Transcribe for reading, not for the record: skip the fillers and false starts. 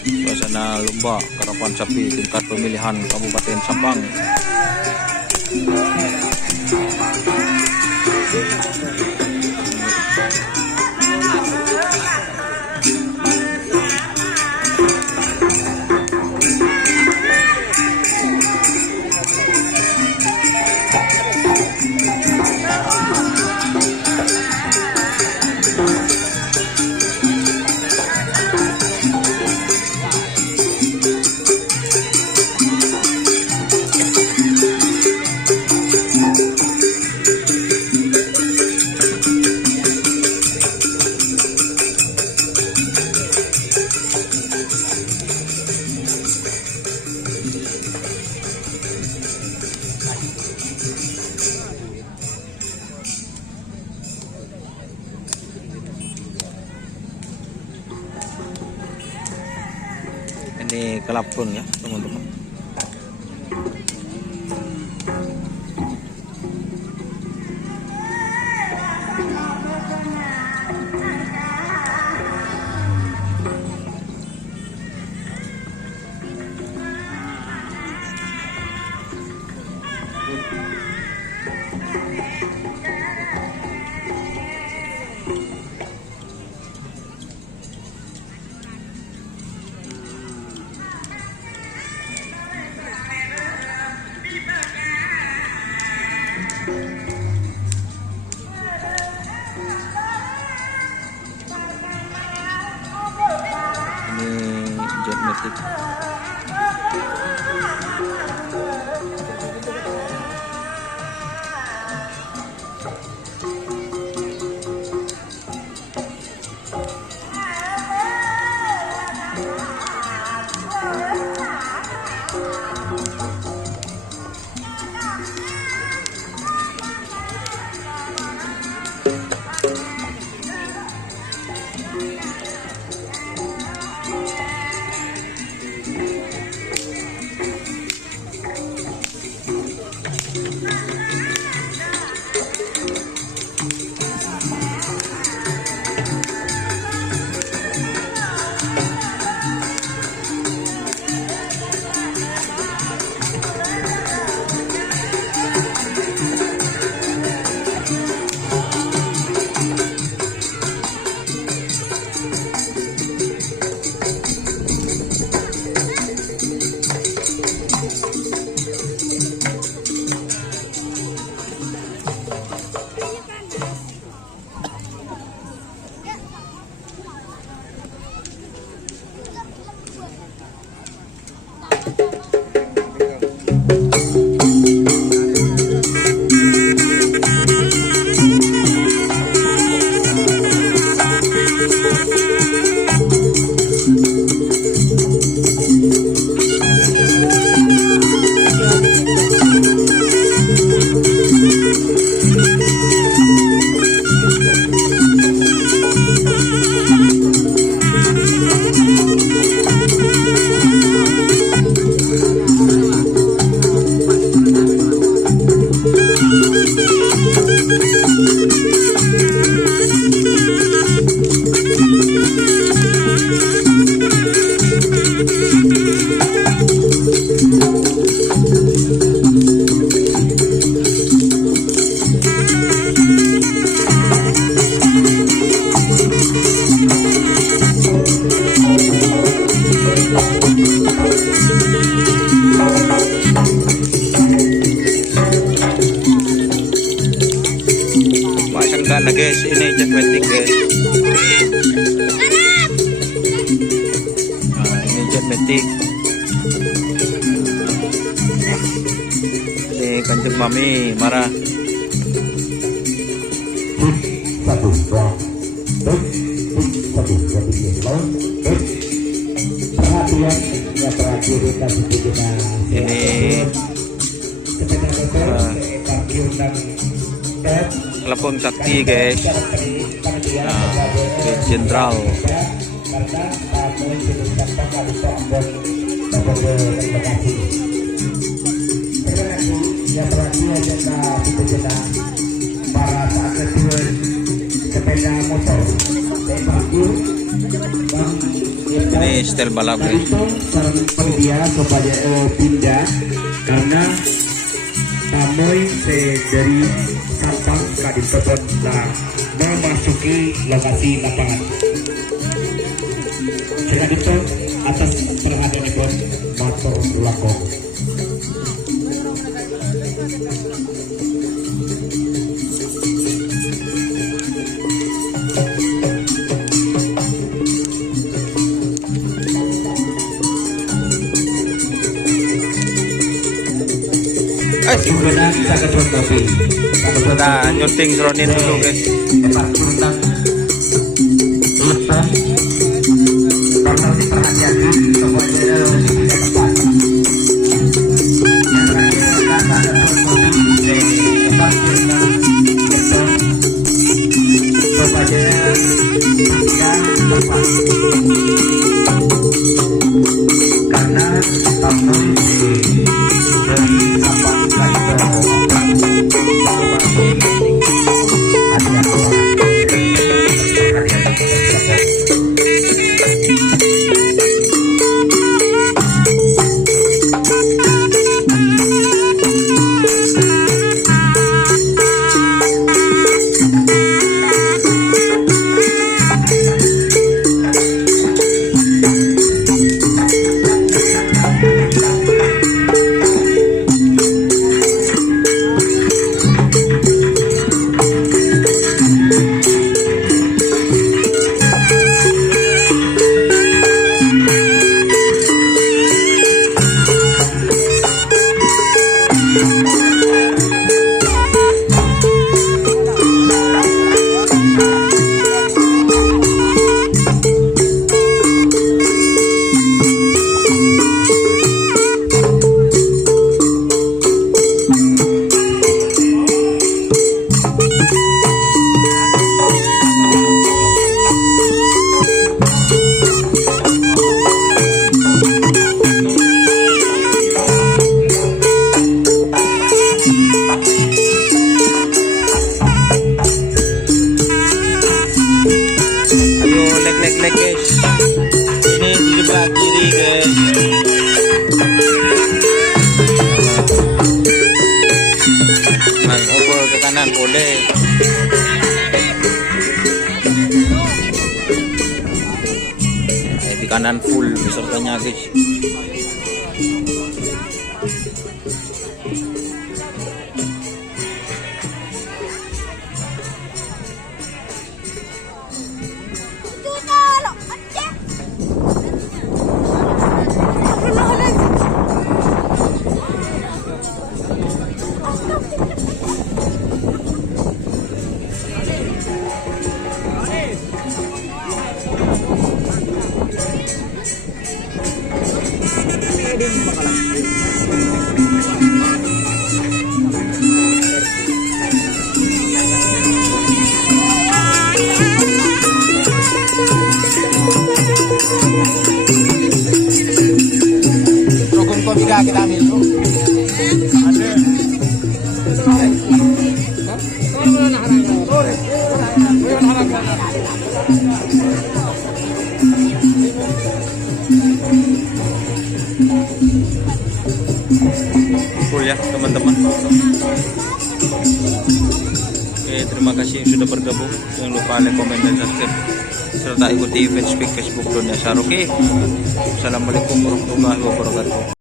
Suasana lomba karapan sapi tingkat pemilihan Kabupaten Sampang. Ini kelapun ya teman-teman. Ini jet metik. Nah guys, ini jet metik guys. Nah, ini jet metik. Ini Kanjeng Mami marah. Ini Kelapung Sakti guys. Nah, Jenderal. Sepeda motor, Ini style balap Dan guys. itu saran panitia kepada pindah karena tamoy dari Sampang Kadin Topon nah memasuki lokasi lapangan. Silakan itu atas perhatian ikon motor lakon. Kemudian kita ke Topi. Nah, nyuting dronin dulu guys. Lepas turun lepas kalau diperhatikan kepada tempat yang terakhir kita ada Topi lepas turun kepada yang tempat karena tamu dari Sabang Leg guys. Ini di sebelah kiri guys. Man over ke kanan boleh. Di kanan full pesertanya guys. Rukun kau tiga kita ambil tuh. Full ya teman-teman. Oke, terima kasih yang sudah bergabung. Jangan lupa like, komen, dan subscribe serta ikuti fanpage Facebook Dunia Saruki. Assalamualaikum warahmatullahi wabarakatuh.